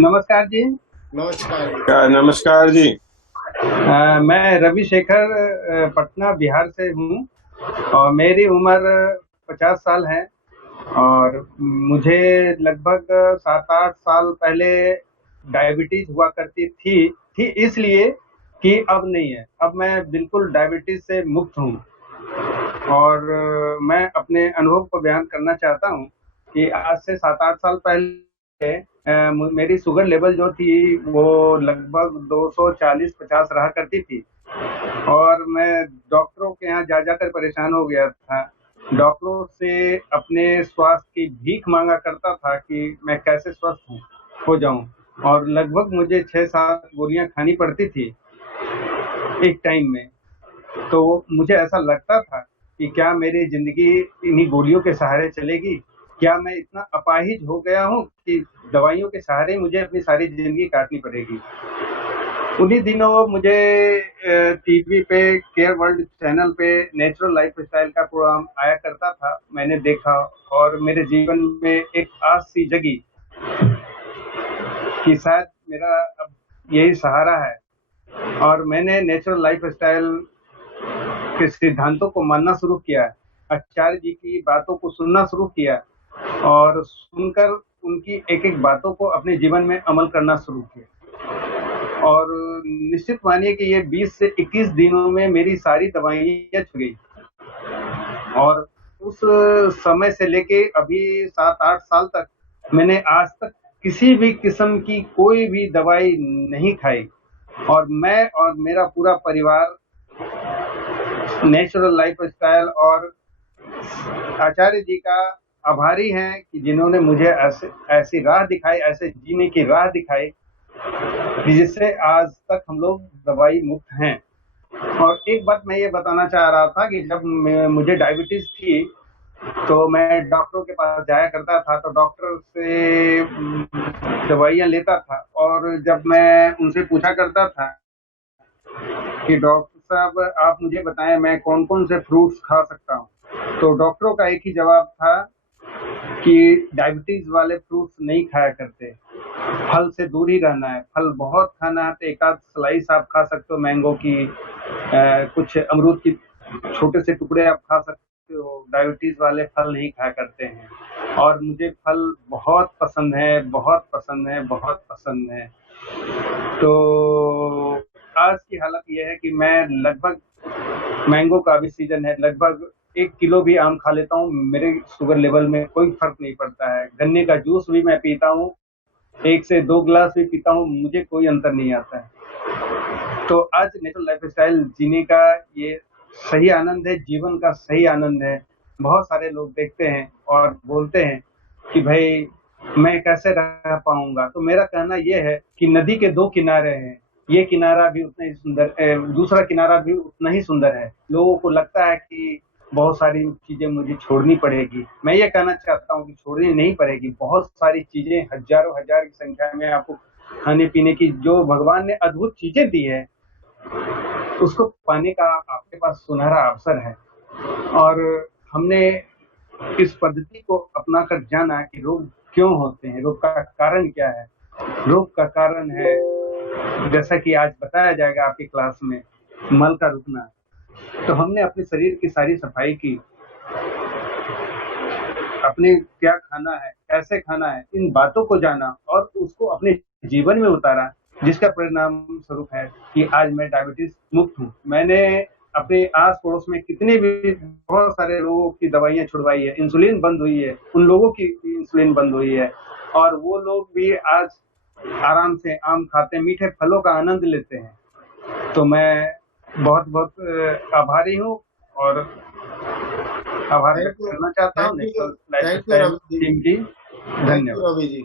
नमस्कार जी। नमस्कार जी। नमस्कार जी। मैं रवि शेखर पटना बिहार से हूँ और मेरी उम्र 50 साल है। और मुझे लगभग 7-8 साल पहले डायबिटीज हुआ करती थी इसलिए कि अब नहीं है। अब मैं बिल्कुल डायबिटीज से मुक्त हूँ। और मैं अपने अनुभव को बयान करना चाहता हूँ कि आज से 7-8 साल पहले मेरी शुगर लेवल जो थी वो लगभग 240-50 रहा करती थी। और मैं डॉक्टरों के यहाँ जा जाकर परेशान हो गया था। डॉक्टरों से अपने स्वास्थ्य की भीख मांगा करता था कि मैं कैसे स्वस्थ हो जाऊं। और लगभग मुझे 6-7 गोलियां खानी पड़ती थी एक टाइम में। तो मुझे ऐसा लगता था कि क्या मेरी ज़िंदगी इन्हीं गोलियों के सहारे चलेगी? क्या मैं इतना अपाहिज हो गया हूँ कि दवाइयों के सहारे मुझे अपनी सारी ज़िंदगी काटनी पड़ेगी? उन्हीं दिनों मुझे टीवी पे केयर वर्ल्ड चैनल पे नेचुरल लाइफ़स्टाइल का प्रोग्राम आया करता था। मैंने देखा और मेरे जीवन में एक आस सी जगी कि शायद मेरा अब यही सहारा है। और मैंने नेचुरल लाइफ़स्टाइल के सिद्धांतों को मानना शुरू किया, आचार्य जी की बातों को सुनना शुरू किया और सुनकर उनकी एक-एक बातों को अपने जीवन में अमल करना शुरू किया। और निश्चित मानिए कि ये 20 से 21 दिनों में मेरी सारी दवाइयाँ छूट गई। और उस समय से लेके अभी 7-8 साल तक मैंने आज तक किसी भी किस्म की कोई भी दवाई नहीं खाई। और मैं और मेरा पूरा परिवार नेचुरल लाइफ़स्टाइल और आचार्य जी का आभारी हैं कि जिन्होंने मुझे ऐसी राह दिखाई, ऐसे जीने की राह दिखाई कि जिससे आज तक हम लोग दवाई मुक्त हैं। और एक बात मैं ये बताना चाह रहा था कि जब मुझे डायबिटीज थी तो मैं डॉक्टरों के पास जाया करता था, तो डॉक्टर से दवाइयाँ लेता था। और जब मैं उनसे पूछा करता था कि डॉक्टर साहब आप मुझे बताएं मैं कौन कौन से फ्रूट्स खा सकता हूँ, तो डॉक्टरों का एक ही जवाब था कि डायबिटीज वाले फ्रूट्स नहीं खाया करते, फल से दूर ही रहना है। फल बहुत खाना है तो एक आध स्लाइस आप खा सकते हो मैंगो की, कुछ अमरूद की छोटे से टुकड़े आप खा सकते हो। डायबिटीज वाले फल नहीं खाया करते हैं। और मुझे फल बहुत पसंद है, बहुत पसंद है, बहुत पसंद है। तो आज की हालत ये है कि मैं लगभग, मैंगो का भी सीजन है, लगभग 1 किलो भी आम खा लेता हूँ, मेरे शुगर लेवल में कोई फ़र्क नहीं पड़ता है। गन्ने का जूस भी मैं पीता हूँ, 1 से 2 ग्लास भी पीता हूँ, मुझे कोई अंतर नहीं आता है। तो आज नेचुरल लाइफ़स्टाइल जीने का ये सही आनंद है, जीवन का सही आनंद है। बहुत सारे लोग देखते हैं और बोलते हैं कि भई मैं कैसे रह पाऊँगा? तो मेरा कहना ये है कि नदी के 2 किनारे हैं, ये किनारा भी उतना ही सुंदर, दूसरा किनारा भी उतना ही सुंदर है। लोगों को लगता है कि बहुत सारी चीज़ें मुझे छोड़नी पड़ेगी। मैं ये कहना चाहता हूँ कि छोड़नी नहीं पड़ेगी। बहुत सारी चीज़ें हज़ारों हज़ार की संख्या में आपको खाने-पीने की जो भगवान ने अद्भुत चीज़ें दी हैं, उसको पाने का आपके पास सुनहरा अवसर है। और हमने इस पद्धति को अपनाकर जाना कि रोग क्यों होते हैं, रोग का कारण क्या है। रोग का कारण है, जैसा कि आज बताया जाएगा आपकी क्लास में, मल का रुकना। तो हमने अपने शरीर की सारी सफाई की, अपने क्या खाना है, कैसे खाना है, इन बातों को जाना और उसको अपने जीवन में उतारा, जिसका परिणाम स्वरूप है कि आज मैं डायबिटीज मुक्त हूँ। मैंने अपने आस पड़ोस में कितने भी बहुत सारे लोगों की दवाइयाँ छुड़वाई है, इंसुलिन बंद हुई है, उन लोगों की इंसुलिन बंद हुई है। और वो लोग भी आज आराम से आम खाते हैं, मीठे फलों का आनंद लेते हैं। तो मैं बहुत बहुत आभारी हूँ और आभार थैंक व्यक्त यू। करना चाहता हूँ thank you. National thank you lifestyle Ravi ji. Team की। थैंक यू धन्यवाद। रवि जी।